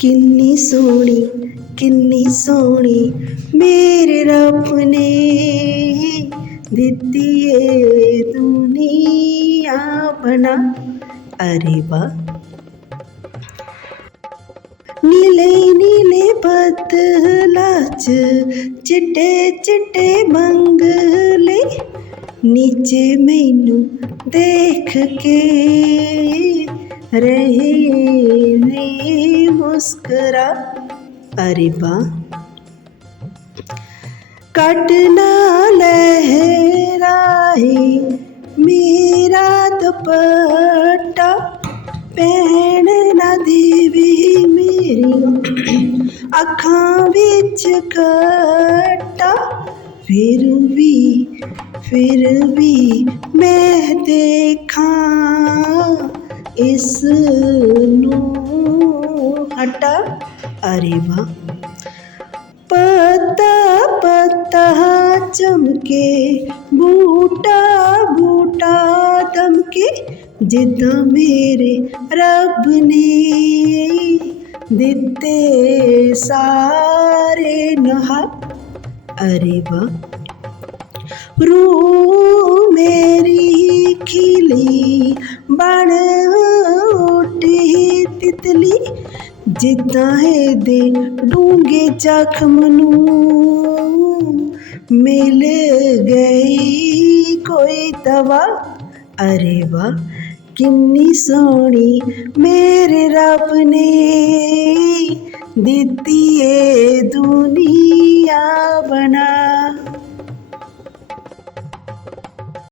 किन्नी सोहनी मेरे रब ने दित्ती ए दुनिया बना। अरे वाह। नीले नीले बदला च चिट्टे चिट्टे बंगले, नीचे मैनू देख के रहे ने मुस्करा। अरे वाह। कट ना लहराए मेरा दुपट्टा, पैण ना देवे मेरी अखां विच कट्टा। फिर भी मैं देखां इस नू हटा। अरे वाह। पत्ता पत्ता चमके बूटा बूटा दमके, जिद्दां मेरे रब ने दित्ते सारे नहा। अरे वाह। रूह मेरी खिली बन उठी तितली, जिद्दां दे डूंगे जख्म नू मिल गई कोई दवा। अरे वाह। किन्नी सोहनी मेरे रब ने दित्ती ए दुनिया बना।